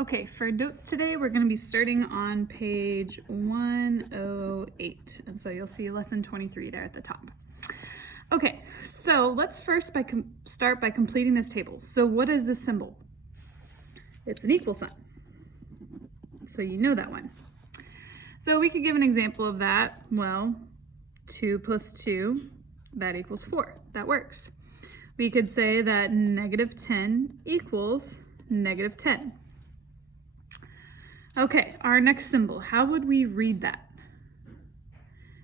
Okay, for notes today, we're going to be starting on page 108. And so you'll see lesson 23 there at the top. Okay, so let's first start by completing this table. So what is this symbol? It's an equal sign. So you know that one. So we could give an example of that. Well, 2 plus 2, that equals 4. That works. We could say that negative 10 equals negative 10. Okay, our next symbol, how would we read that?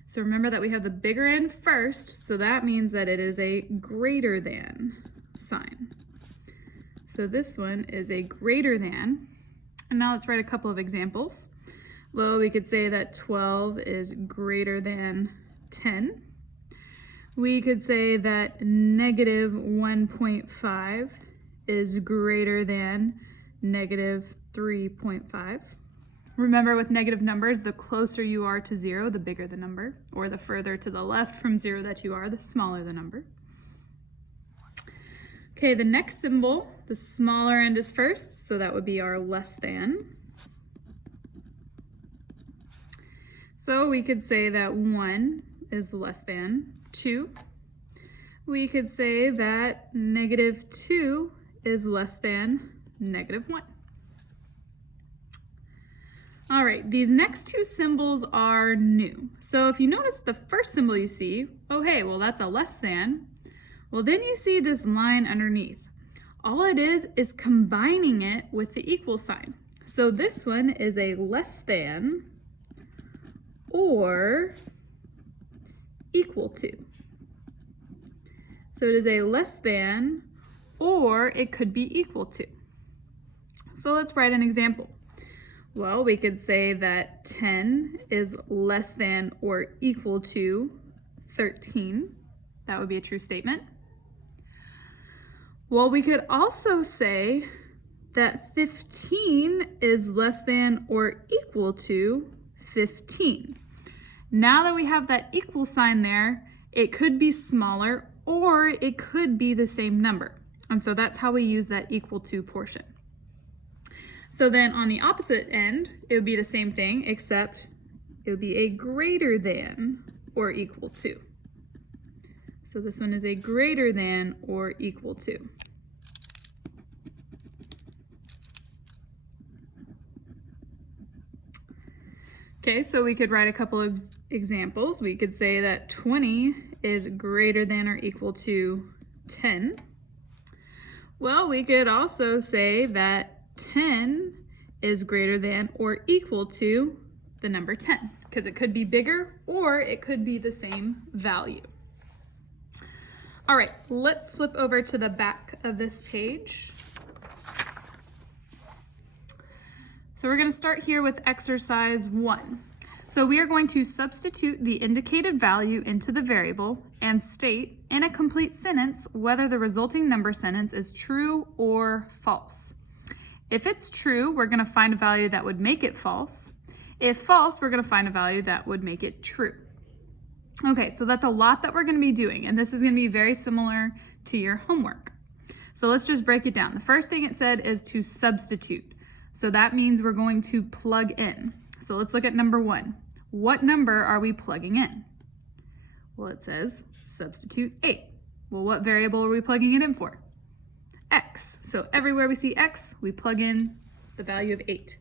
So remember that we have the bigger n first, so that means that it is a greater than sign. So this one is a greater than. And now let's write a couple of examples. Well, we could say that 12 is greater than 10. We could say that negative 1.5 is greater than negative 3.5. Remember, with negative numbers, the closer you are to 0, the bigger the number, or the further to the left from 0 that you are, the smaller the number. Okay, the next symbol, the smaller end is first, so that would be our less than. So we could say that 1 is less than 2. We could say that negative 2 is less than negative 1. All right, these next two symbols are new. So if you notice the first symbol you see, oh hey, well that's a less than. Well, then you see this line underneath. All it is combining it with the equal sign. So this one is a less than or equal to. So it is a less than or it could be equal to. So let's write an example. Well, we could say that 10 is less than or equal to 13. That would be a true statement. Well, we could also say that 15 is less than or equal to 15. Now that we have that equal sign there, it could be smaller or it could be the same number. And so that's how we use that equal to portion. So then on the opposite end, it would be the same thing, except it would be a greater than or equal to. So this one is a greater than or equal to. Okay, so we could write a couple of examples. We could say that 20 is greater than or equal to 10. Well, we could also say that 10 is greater than or equal to the number 10, because it could be bigger or it could be the same value. All right, let's flip over to the back of this page. So we're going to start here with exercise 1. So we are going to substitute the indicated value into the variable and state in a complete sentence whether the resulting number sentence is true or false. If it's true, we're going to find a value that would make it false. If false, we're going to find a value that would make it true. Okay, so that's a lot that we're going to be doing, and this is going to be very similar to your homework. So let's just break it down. The first thing it said is to substitute. So that means we're going to plug in. So let's look at number 1. What number are we plugging in? Well, it says substitute 8. Well, what variable are we plugging it in for? X. So everywhere we see X, we plug in the value of 8.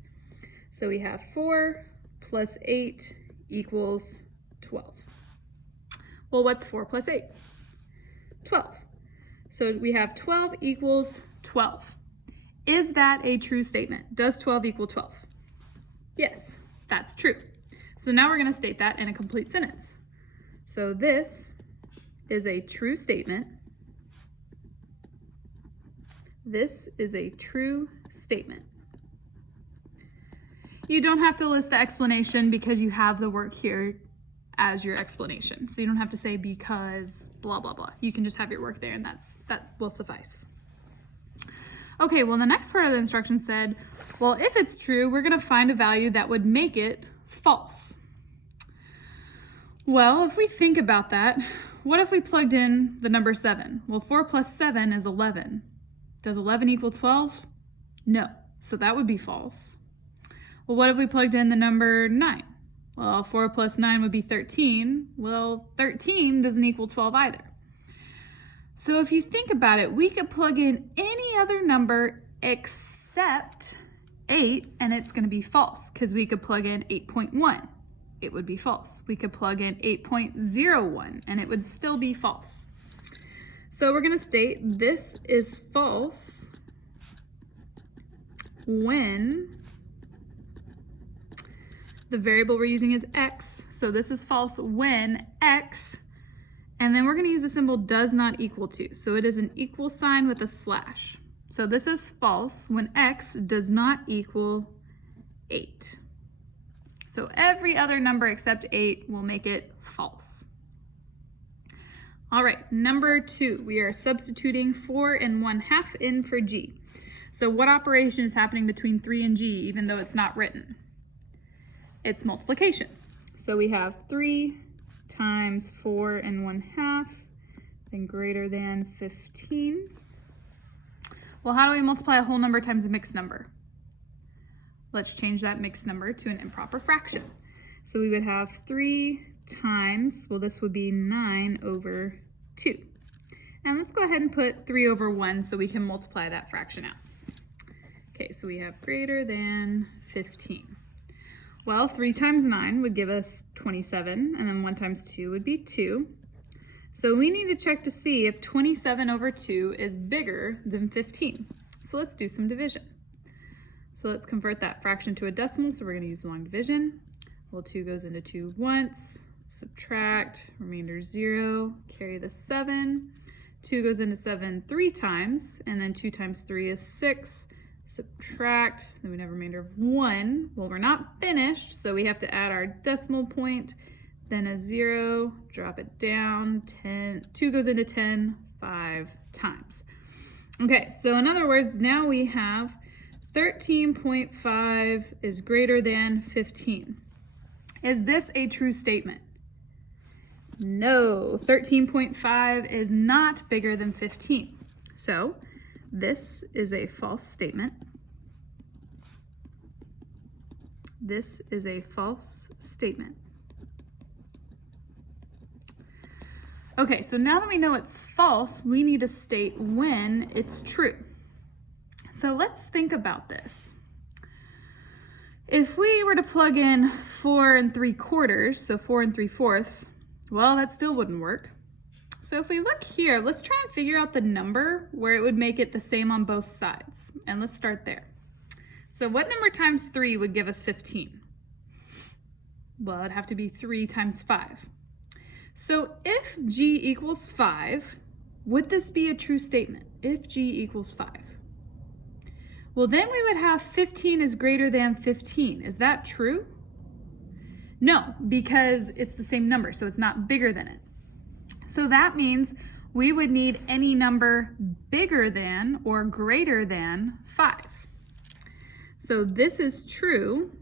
So we have 4 plus 8 equals 12. Well, what's 4 plus 8? 12. So we have 12 equals 12. Is that a true statement? Does 12 equal 12? Yes, that's true. So now we're going to state that in a complete sentence. So this is a true statement. This is a true statement. You don't have to list the explanation because you have the work here as your explanation. So you don't have to say because blah, blah, blah. You can just have your work there and that will suffice. Okay, well, the next part of the instruction said, well, if it's true, we're going to find a value that would make it false. Well, if we think about that, what if we plugged in the number 7? Well, 4 plus 7 is 11. Does 11 equal 12? No. so that would be false. Well, what if we plugged in the number 9? Well, 4 plus 9 would be 13. Well, 13 doesn't equal 12 either. So if you think about it, we could plug in any other number except 8, and it's going to be false, because we could plug in 8.1. It would be false. We could plug in 8.01, and it would still be false. So we're going to state this is false when the variable we're using is x. So this is false when x, and then we're going to use the symbol does not equal to. So it is an equal sign with a slash. So this is false when x does not equal 8. So every other number except 8 will make it false. All right, number 2, we are substituting 4 1/2 in for g. So what operation is happening between 3 and g, even though it's not written? It's multiplication. So we have 3 times 4 1/2, then greater than 15. Well, how do we multiply a whole number times a mixed number? Let's change that mixed number to an improper fraction. So we would have 3 times, well, this would be 9 over 2. And let's go ahead and put 3 over 1 so we can multiply that fraction out. Okay, so we have greater than 15. Well, 3 times 9 would give us 27, and then 1 times 2 would be 2. So we need to check to see if 27 over 2 is bigger than 15. So let's do some division. So let's convert that fraction to a decimal, so we're going to use long division. Well, 2 goes into 2 once, subtract, remainder 0, carry the 7. 2 goes into 7 3 times, and then 2 times 3 is 6. Subtract, then we have a remainder of 1. Well, we're not finished, so we have to add our decimal point, then a 0, drop it down, 10. 2 goes into 10 5 times. Okay, so in other words, now we have 13.5 is greater than 15. Is this a true statement? No, 13.5 is not bigger than 15. So this is a false statement. This is a false statement. Okay, so now that we know it's false, we need to state when it's true. So let's think about this. If we were to plug in 4 3/4, so 4 3/4, well, that still wouldn't work. So if we look here, let's try and figure out the number where it would make it the same on both sides. And let's start there. So what number times 3 would give us 15? Well, it'd have to be 3 times 5. So if g equals 5, would this be a true statement? If g equals 5. Well, then we would have 15 is greater than 15. Is that true? No, because it's the same number, so it's not bigger than it. So that means we would need any number bigger than or greater than 5. So this is true.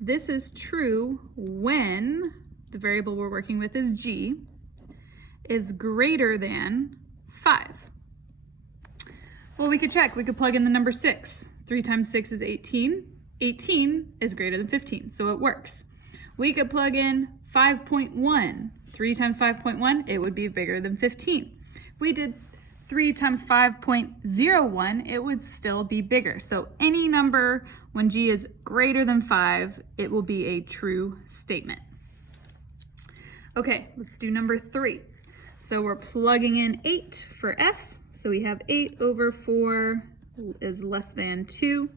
This is true when the variable we're working with is g is greater than 5. Well, we could check. We could plug in the number 6. 3 times 6 is 18. 18 is greater than 15, so it works. We could plug in 5.1. 3 times 5.1, it would be bigger than 15. If we did 3 times 5.01, it would still be bigger. So any number when g is greater than 5, it will be a true statement. Okay, let's do number 3. So we're plugging in 8 for f. So we have 8 over 4 is less than 2.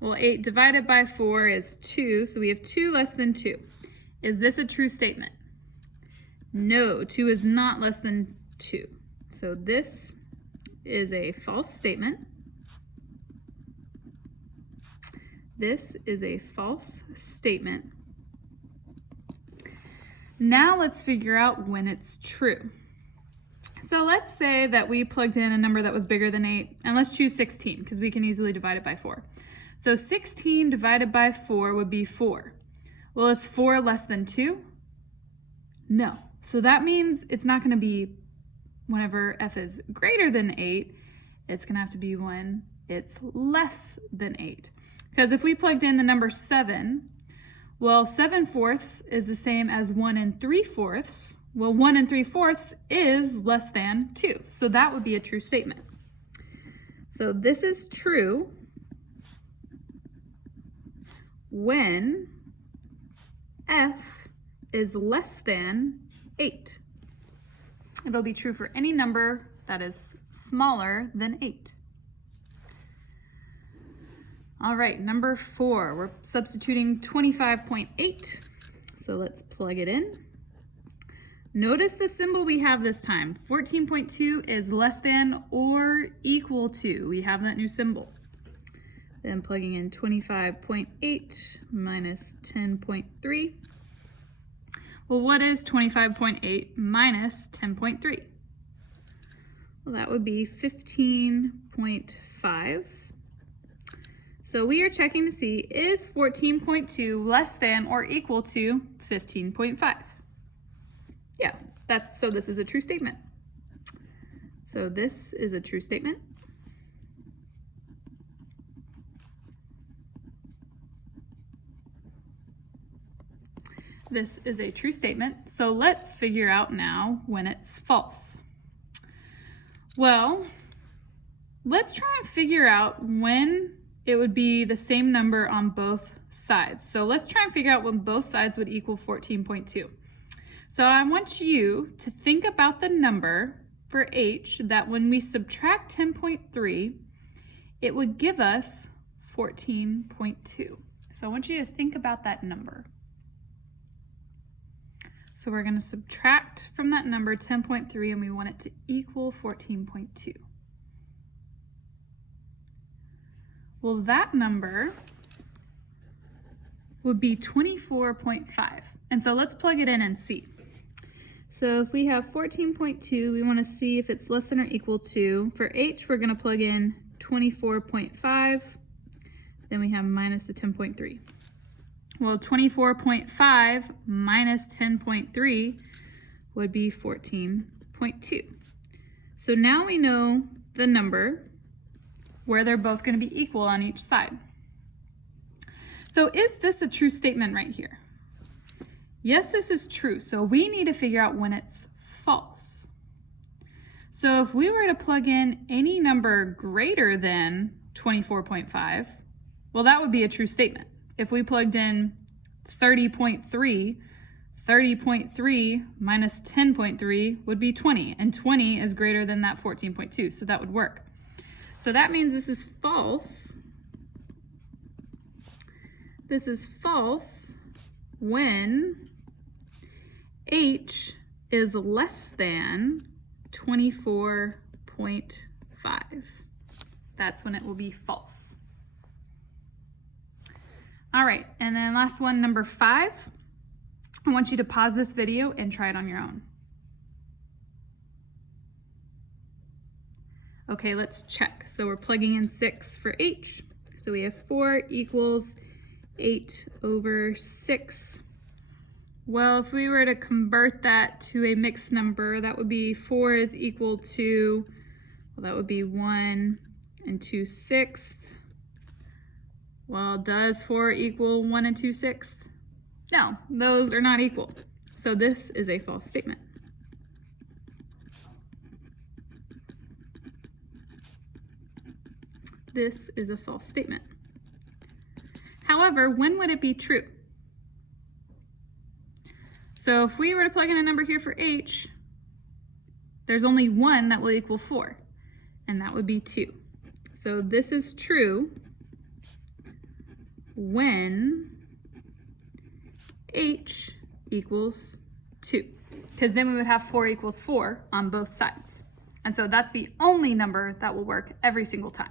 Well, 8 divided by 4 is 2, so we have 2 less than 2. Is this a true statement? No, 2 is not less than 2. So this is a false statement. This is a false statement. Now let's figure out when it's true. So let's say that we plugged in a number that was bigger than 8, and let's choose 16 because we can easily divide it by 4. So 16 divided by 4 would be 4. Well, is 4 less than 2? No. So that means it's not going to be whenever f is greater than 8, It's going to have to be when it's less than 8. Because if we plugged in the number 7, well, 7/4 is the same as 1 3/4. Well, 1 3/4 is less than 2. So that would be a true statement. So this is true when f is less than 8. It'll be true for any number that is smaller than 8. All right, number 4, we're substituting 25.8. So let's plug it in. Notice the symbol we have this time. 14.2 is less than or equal to. We have that new symbol. Then plugging in 25.8 minus 10.3. Well, what is 25.8 minus 10.3? Well, that would be 15.5. So we are checking to see, is 14.2 less than or equal to 15.5? Yeah, so this is a true statement. So this is a true statement. This is a true statement. So let's figure out now when it's false. Well, let's try and figure out when it would be the same number on both sides. So let's try and figure out when both sides would equal 14.2. So I want you to think about the number for h that when we subtract 10.3, it would give us 14.2. So I want you to think about that number. So we're going to subtract from that number 10.3 and we want it to equal 14.2. Well, that number would be 24.5. And so let's plug it in and see. So if we have 14.2, we want to see if it's less than or equal to. For h, we're going to plug in 24.5. Then we have minus the 10.3. Well, 24.5 minus 10.3 would be 14.2. So now we know the number where they're both going to be equal on each side. So is this a true statement right here? Yes, this is true. So we need to figure out when it's false. So if we were to plug in any number greater than 24.5, well, that would be a true statement. If we plugged in 30.3, 30.3 minus 10.3 would be 20, and 20 is greater than that 14.2, so that would work. So that means this is false. This is false when h is less than 24.5. That's when it will be false. All right, and then last one, number 5. I want you to pause this video and try it on your own. Okay, let's check. So we're plugging in 6 for h. So we have 4 equals 8 over 6. Well, if we were to convert that to a mixed number, that would be 4 is equal to, well, that would be 1 2/6. Well, does 4 equal 1 2/6? No, those are not equal. So this is a false statement. This is a false statement. However, when would it be true? So if we were to plug in a number here for h, there's only one that will equal 4, and that would be 2. So this is true when h equals 2, because then we would have 4 equals 4 on both sides. And so that's the only number that will work every single time.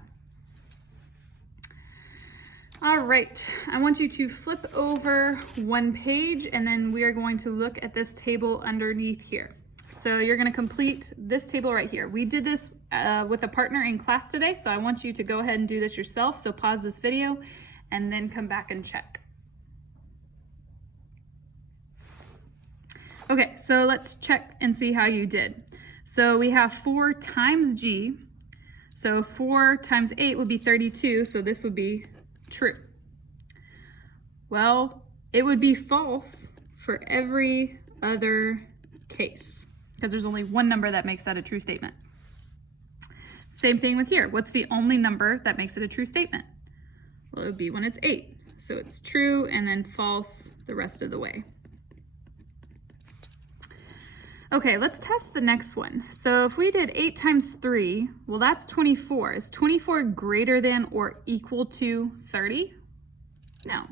All right, I want you to flip over one page and then we are going to look at this table underneath here. So you're going to complete this table right here. We did this with a partner in class today, so I want you to go ahead and do this yourself. So pause this video and then come back and check. Okay, so let's check and see how you did. So we have 4 times g. So 4 times 8 would be 32, so this would be true. Well, it would be false for every other case because there's only one number that makes that a true statement. Same thing with here. What's the only number that makes it a true statement? Well, it would be when it's 8. So it's true and then false the rest of the way. Okay, let's test the next one. So if we did 8 times 3, well, that's 24. Is 24 greater than or equal to 30? No,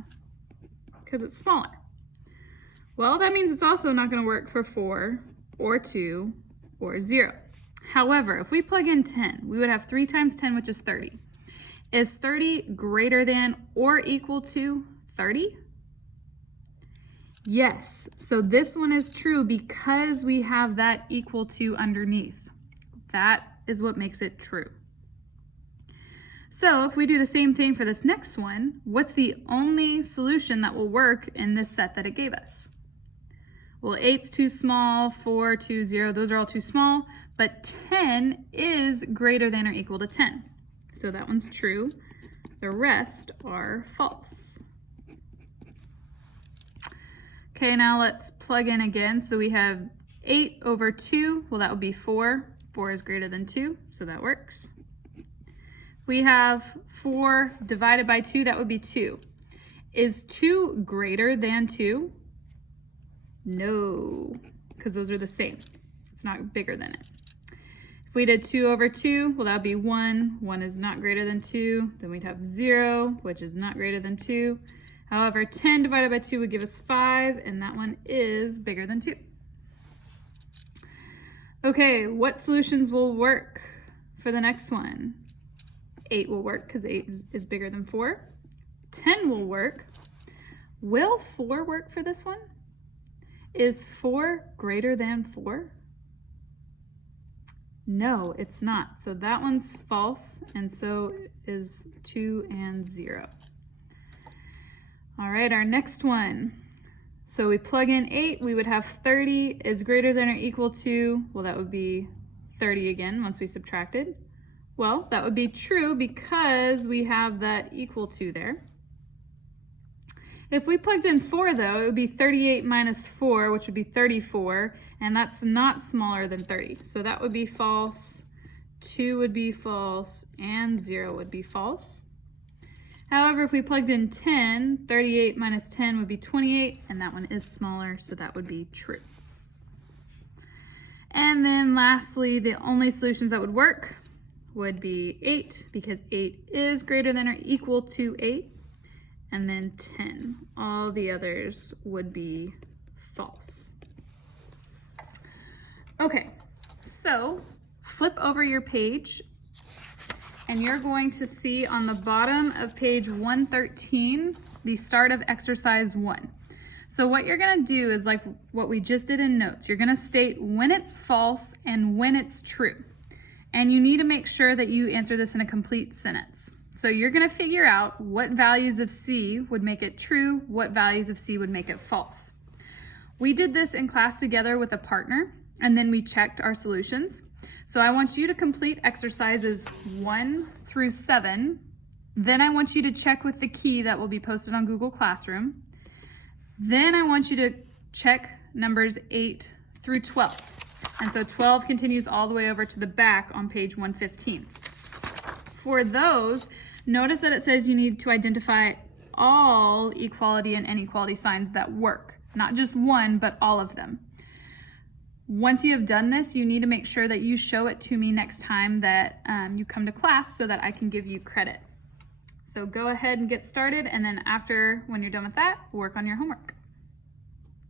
because it's smaller. Well, that means it's also not going to work for 4 or 2 or 0. However, if we plug in 10, we would have 3 times 10, which is 30. Is 30 greater than or equal to 30? Yes, so this one is true because we have that equal to underneath. That is what makes it true. So if we do the same thing for this next one, what's the only solution that will work in this set that it gave us? Well, 8's too small, 4, 2, 0, those are all too small, but 10 is greater than or equal to 10. So that one's true. The rest are false. Okay, now let's plug in again. So we have 8 over 2, well, that would be 4. 4 is greater than 2, so that works. If we have 4 divided by 2, that would be 2. Is 2 greater than 2? No, because those are the same. It's not bigger than it. If we did 2 over 2, well, that would be 1. 1 is not greater than 2. Then we'd have 0, which is not greater than 2. However, 10 divided by 2 would give us 5, and that one is bigger than 2. Okay, what solutions will work for the next one? 8 will work because 8 is bigger than 4. 10 will work. Will 4 work for this one? Is 4 greater than 4? No, it's not. So that one's false, and so is 2 and 0. All right, our next one. So we plug in 8, we would have 30 is greater than or equal to, well, that would be 30 again once we subtracted. Well, that would be true because we have that equal to there. If we plugged in 4, though, it would be 38 minus 4, which would be 34, and that's not smaller than 30. So that would be false, 2 would be false, and 0 would be false. However, if we plugged in 10, 38 minus 10 would be 28, and that one is smaller, so that would be true. And then lastly, the only solutions that would work would be 8, because 8 is greater than or equal to 8, and then 10. All the others would be false. Okay, so flip over your page, and you're going to see on the bottom of page 113, the start of exercise 1. So what you're gonna do is like what we just did in notes. You're gonna state when it's false and when it's true. And you need to make sure that you answer this in a complete sentence. So you're gonna figure out what values of C would make it true, what values of C would make it false. We did this in class together with a partner, and then we checked our solutions. So I want you to complete exercises 1 through 7. Then I want you to check with the key that will be posted on Google Classroom. Then I want you to check numbers 8 through 12. And so 12 continues all the way over to the back on page 115. For those, notice that it says you need to identify all equality and inequality signs that work. Not just one, but all of them. Once you have done this, you need to make sure that you show it to me next time that you come to class so that I can give you credit. So go ahead and get started, and then after, when you're done with that, work on your homework.